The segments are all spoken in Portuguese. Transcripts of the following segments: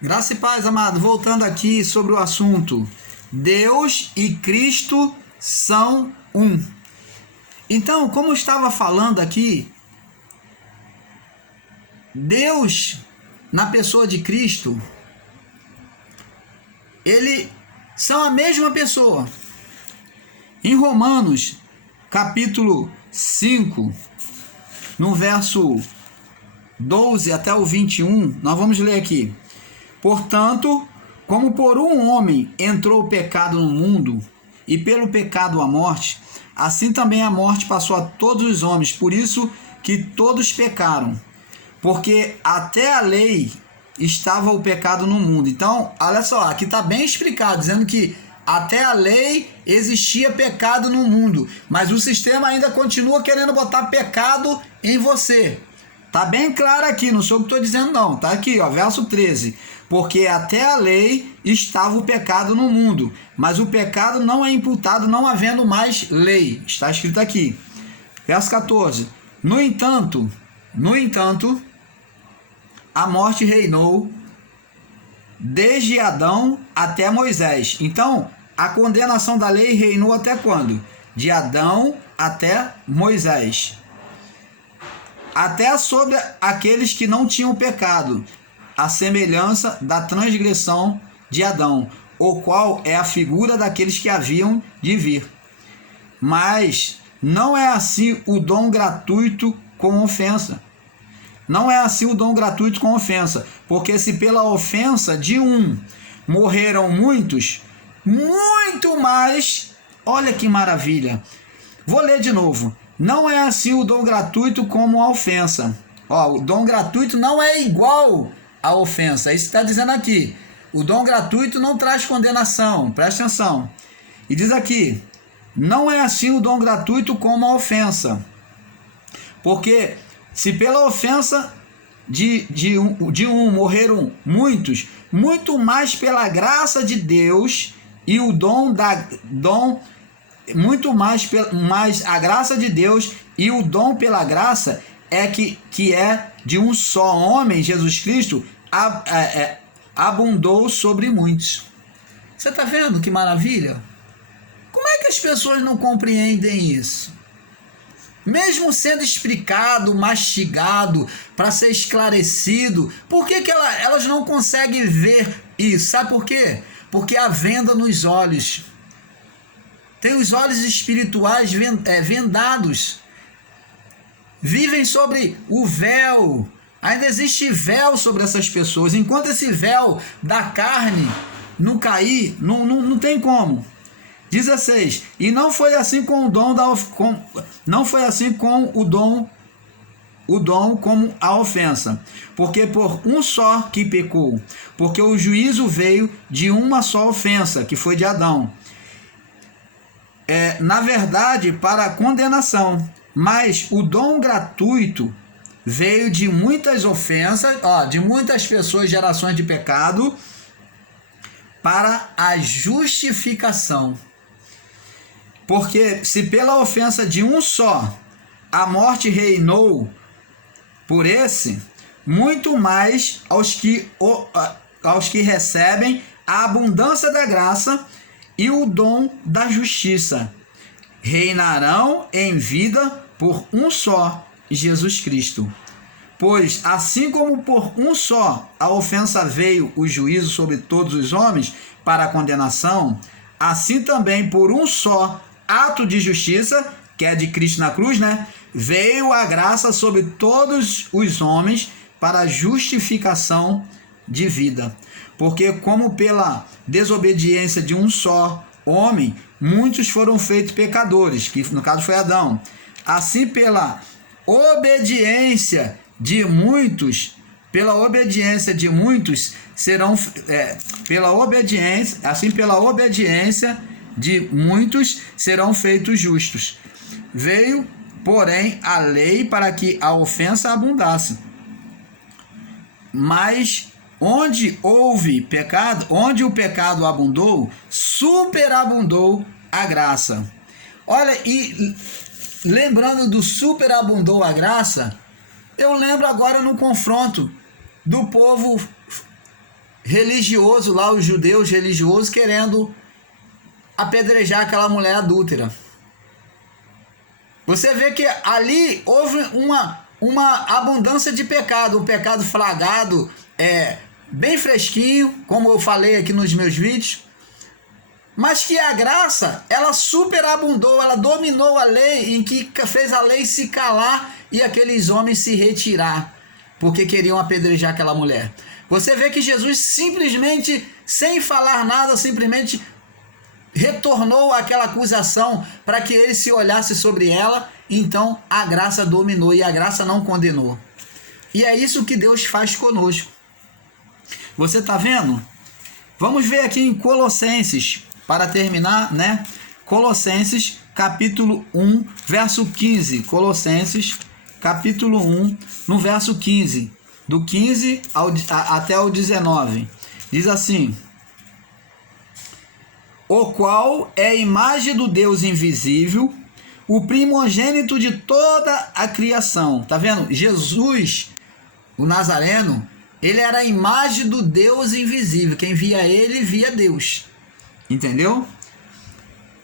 Graça e paz, amado. Voltando aqui sobre o assunto, Deus e Cristo são um. Então, como eu estava falando aqui, Deus, na pessoa de Cristo, eles são a mesma pessoa. Em Romanos, capítulo 5, no verso 12 até o 21, nós vamos ler aqui. Portanto, como por um homem entrou o pecado no mundo, e pelo pecado a morte, assim também a morte passou a todos os homens, por isso que todos pecaram. Porque até a lei estava o pecado no mundo. Então, olha só, aqui está bem explicado, dizendo que até a lei existia pecado no mundo, mas o sistema ainda continua querendo botar pecado em você. Tá bem claro aqui, não sou o que estou dizendo não, tá aqui, ó, verso 13. Porque até a lei estava o pecado no mundo, mas o pecado não é imputado não havendo mais lei. Está escrito aqui. Verso 14. No entanto, a morte reinou desde Adão até Moisés. Então, a condenação da lei reinou até quando? De Adão até Moisés. Até sobre aqueles que não tinham pecado, a semelhança da transgressão de Adão, o qual é a figura daqueles que haviam de vir. Mas não é assim o dom gratuito com ofensa. Não é assim o dom gratuito com ofensa, porque se pela ofensa de um morreram muitos, muito mais, olha que maravilha. Vou ler de novo. Não é assim o dom gratuito como a ofensa. Ó, o dom gratuito não é igual à ofensa. Isso está dizendo aqui. O dom gratuito não traz condenação. Presta atenção. E diz aqui, não é assim o dom gratuito como a ofensa. Porque se pela ofensa de um morreram muitos, muito mais pela graça de Deus e o muito mais a graça de Deus e o dom pela graça é que é de um só homem, Jesus Cristo, abundou sobre muitos. Você está vendo que maravilha? Como é que as pessoas não compreendem isso? Mesmo sendo explicado, mastigado, para ser esclarecido, por que elas não conseguem ver isso? Sabe por quê? Porque há venda nos olhos. Tem os olhos espirituais vendados. Vivem sobre o véu. Ainda existe véu sobre essas pessoas. Enquanto esse véu da carne não cair, não tem como. 16. E não foi assim com o dom não foi assim com o dom como a ofensa, porque por um só que pecou, porque o juízo veio de uma só ofensa, que foi de Adão. Na verdade, para a condenação, mas o dom gratuito veio de muitas ofensas, de muitas pessoas, gerações de pecado, para a justificação. Porque se pela ofensa de um só a morte reinou por esse, muito mais aos que recebem a abundância da graça e o dom da justiça reinarão em vida por um só, Jesus Cristo. Pois assim como por um só a ofensa veio o juízo sobre todos os homens para a condenação, assim também por um só ato de justiça, que é de Cristo na cruz, veio a graça sobre todos os homens para a justificação de vida. Porque como pela desobediência de um só homem, muitos foram feitos pecadores, que no caso foi Adão. Assim pela obediência de muitos serão pela obediência de muitos serão feitos justos. Veio, porém, a lei para que a ofensa abundasse. Mas onde houve pecado, onde o pecado abundou, superabundou a graça. Olha, e lembrando do superabundou a graça, eu lembro agora no confronto do povo religioso lá, os judeus religiosos, querendo apedrejar aquela mulher adúltera. Você vê que ali houve uma abundância de pecado, um pecado flagrado, bem fresquinho, como eu falei aqui nos meus vídeos, mas que a graça, ela superabundou, ela dominou a lei, em que fez a lei se calar e aqueles homens se retirar, porque queriam apedrejar aquela mulher. Você vê que Jesus simplesmente, sem falar nada, simplesmente retornou aquela acusação para que ele se olhasse sobre ela. Então a graça dominou e a graça não condenou. E é isso que Deus faz conosco. Você está vendo? Vamos ver aqui em Colossenses, para terminar, né? Colossenses capítulo 1, verso 15. Colossenses capítulo 1, no verso 15. Do 15 até o 19. Diz assim: o qual é a imagem do Deus invisível, o primogênito de toda a criação. Tá vendo? Jesus, o Nazareno, ele era a imagem do Deus invisível. Quem via ele, via Deus. Entendeu?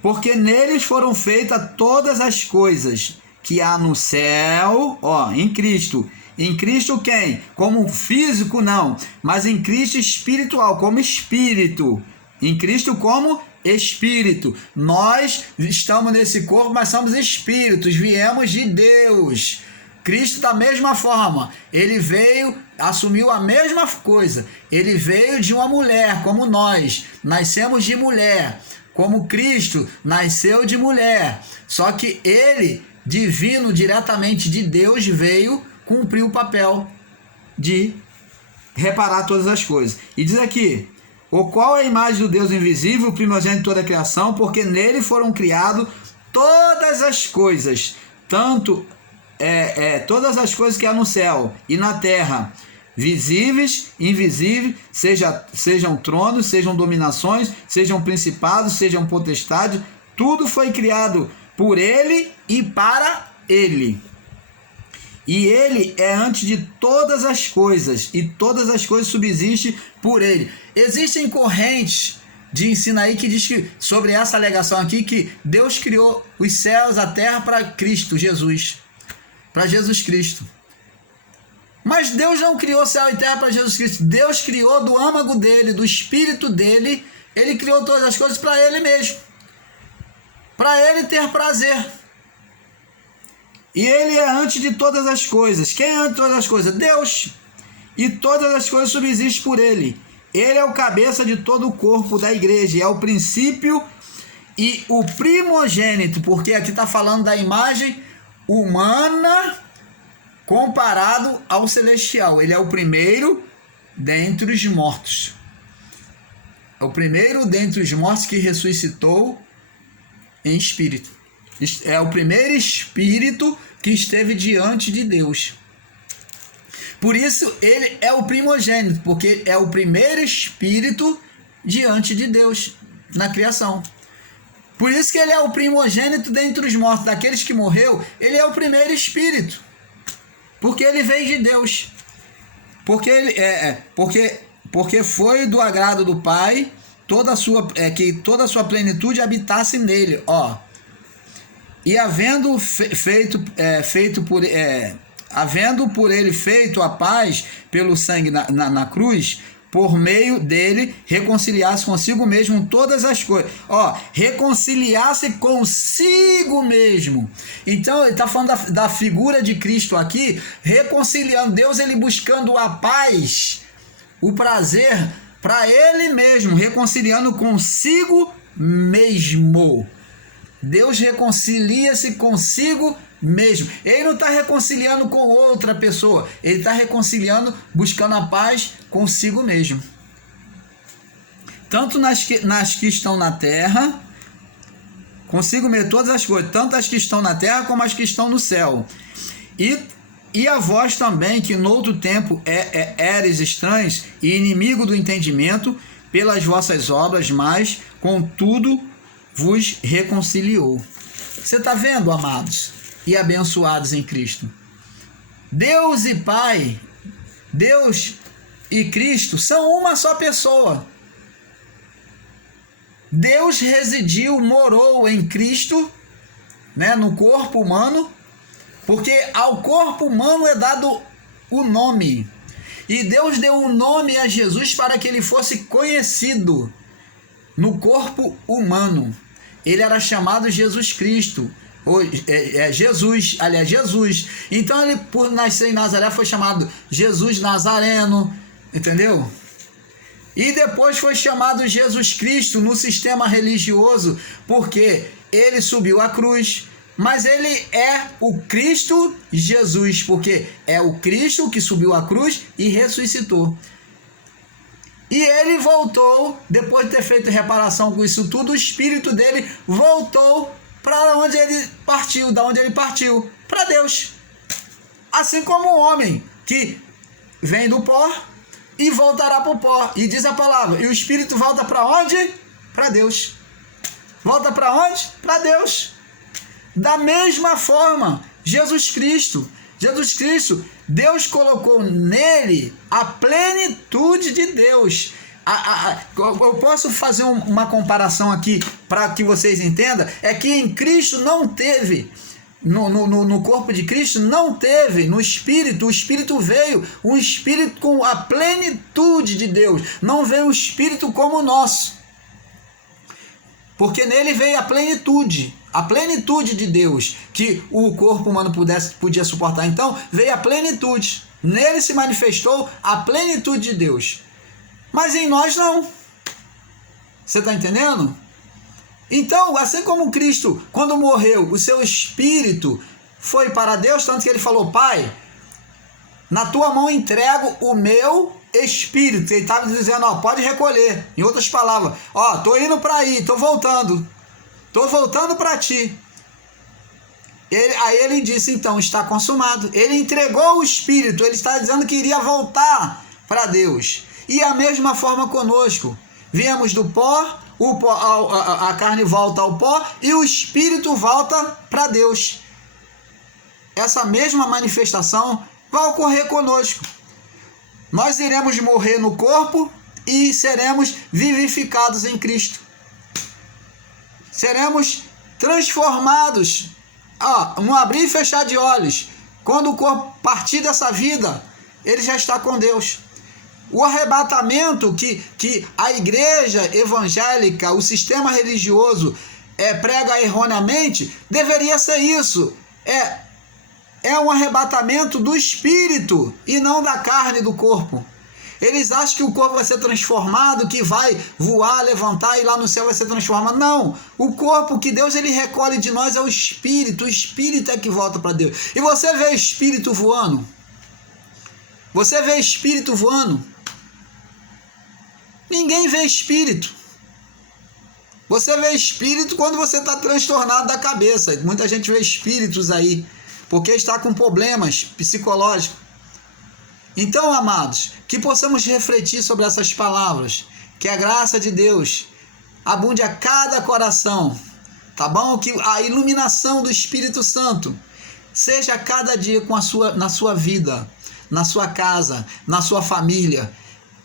Porque neles foram feitas todas as coisas que há no céu, em Cristo. Em Cristo quem? Como físico não, mas em Cristo espiritual, como espírito. Em Cristo como espírito. Nós estamos nesse corpo, mas somos espíritos, viemos de Deus. Cristo da mesma forma, ele veio, assumiu a mesma coisa. Ele veio de uma mulher, como nós, nascemos de mulher. Como Cristo nasceu de mulher. Só que ele, divino, diretamente de Deus, veio cumprir o papel de reparar todas as coisas. E diz aqui: o qual é a imagem do Deus invisível, o primogênito de toda a criação, porque nele foram criadas todas as coisas, tanto todas as coisas que há no céu e na terra, visíveis, invisíveis, sejam tronos, sejam dominações, sejam principados, sejam potestades, tudo foi criado por ele e para ele. E ele é antes de todas as coisas, e todas as coisas subsistem por ele. Existem correntes de ensino aí que diz que, sobre essa alegação aqui, que Deus criou os céus, a terra para Cristo, Jesus. Para Jesus Cristo. Mas Deus não criou céu e terra para Jesus Cristo. Deus criou do âmago dele, do espírito dele. Ele criou todas as coisas para ele mesmo. Para ele ter prazer. E ele é antes de todas as coisas. Quem é antes de todas as coisas? Deus. E todas as coisas subsistem por ele. Ele é o cabeça de todo o corpo da igreja. É o princípio e o primogênito. Porque aqui está falando da imagem humana comparado ao celestial. Ele é o primeiro dentre os mortos. É o primeiro dentre os mortos que ressuscitou em espírito. É o primeiro espírito que esteve diante de Deus. Por isso ele é o primogênito, porque é o primeiro espírito diante de Deus na criação. Por isso que ele é o primogênito dentre os mortos, daqueles que morreu, ele é o primeiro espírito. Porque ele veio de Deus. Porque ele porque foi do agrado do Pai que toda a sua plenitude habitasse nele, E havendo por ele feito a paz pelo sangue na cruz, por meio dele reconciliar-se consigo mesmo todas as coisas. Reconciliar-se consigo mesmo. Então ele está falando da figura de Cristo aqui, reconciliando Deus, ele buscando a paz, o prazer para ele mesmo, reconciliando consigo mesmo. Deus reconcilia-se consigo mesmo. Ele não está reconciliando com outra pessoa. Ele está reconciliando, buscando a paz consigo mesmo. Tanto nas que estão na terra, consigo mesmo, todas as coisas, tanto as que estão na terra como as que estão no céu. E a vós também, que no outro tempo éreis estranhos e inimigo do entendimento, pelas vossas obras, mas, contudo, vos reconciliou. Você está vendo, amados e abençoados em Cristo? Deus e Pai, Deus e Cristo são uma só pessoa. Deus residiu, morou em Cristo, né, no corpo humano, porque ao corpo humano é dado o nome. E Deus deu um nome a Jesus para que ele fosse conhecido no corpo humano. Ele era chamado Jesus Cristo. Jesus. Então ele, por nascer em Nazaré, foi chamado Jesus Nazareno, entendeu? E depois foi chamado Jesus Cristo no sistema religioso, porque ele subiu à cruz, mas ele é o Cristo Jesus, porque é o Cristo que subiu à cruz e ressuscitou. E ele voltou, depois de ter feito reparação com isso tudo, o espírito dele voltou para onde ele partiu, da onde ele partiu, para Deus. Assim como o homem que vem do pó e voltará para o pó. E diz a palavra, e o espírito volta para onde? Para Deus. Volta para onde? Para Deus. Da mesma forma, Jesus Cristo, Deus colocou nele a plenitude de Deus. Eu posso fazer uma comparação aqui para que vocês entendam, é que em Cristo não teve, no corpo de Cristo não teve, no Espírito, o Espírito veio, um Espírito com a plenitude de Deus, não veio um Espírito como o nosso, porque nele veio a plenitude de Deus, que o corpo humano podia suportar. Então veio a plenitude, nele se manifestou a plenitude de Deus, mas em nós não. Você está entendendo? Então, assim como Cristo, quando morreu, o seu espírito foi para Deus, tanto que ele falou, Pai, na tua mão entrego o meu espírito. Ele estava dizendo, ó, pode recolher. Em outras palavras, ó, tô indo para aí, tô voltando para ti. Aí ele disse, então, está consumado. Ele entregou o espírito, ele está dizendo que iria voltar para Deus. E a mesma forma conosco, viemos do pó, a carne volta ao pó e o espírito volta para Deus. Essa mesma manifestação vai ocorrer conosco. Nós iremos morrer no corpo e seremos vivificados em Cristo. Seremos transformados, no abrir e fechar de olhos. Quando o corpo partir dessa vida, ele já está com Deus. O arrebatamento que a igreja evangélica, o sistema religioso prega erroneamente, deveria ser isso. É um arrebatamento do espírito e não da carne do corpo. Eles acham que o corpo vai ser transformado, que vai voar, levantar e lá no céu vai ser transformado. Não, o corpo que Deus ele recolhe de nós é o espírito é que volta para Deus. E você vê espírito voando? Você vê espírito voando? Ninguém vê espírito. Você vê espírito quando você está transtornado da cabeça. Muita gente vê espíritos aí, porque está com problemas psicológicos. Então, amados, que possamos refletir sobre essas palavras, que a graça de Deus abunde a cada coração, tá bom? Que a iluminação do Espírito Santo seja a cada dia na sua vida, na sua casa, na sua família,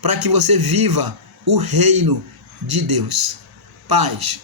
para que você viva o reino de Deus. Paz.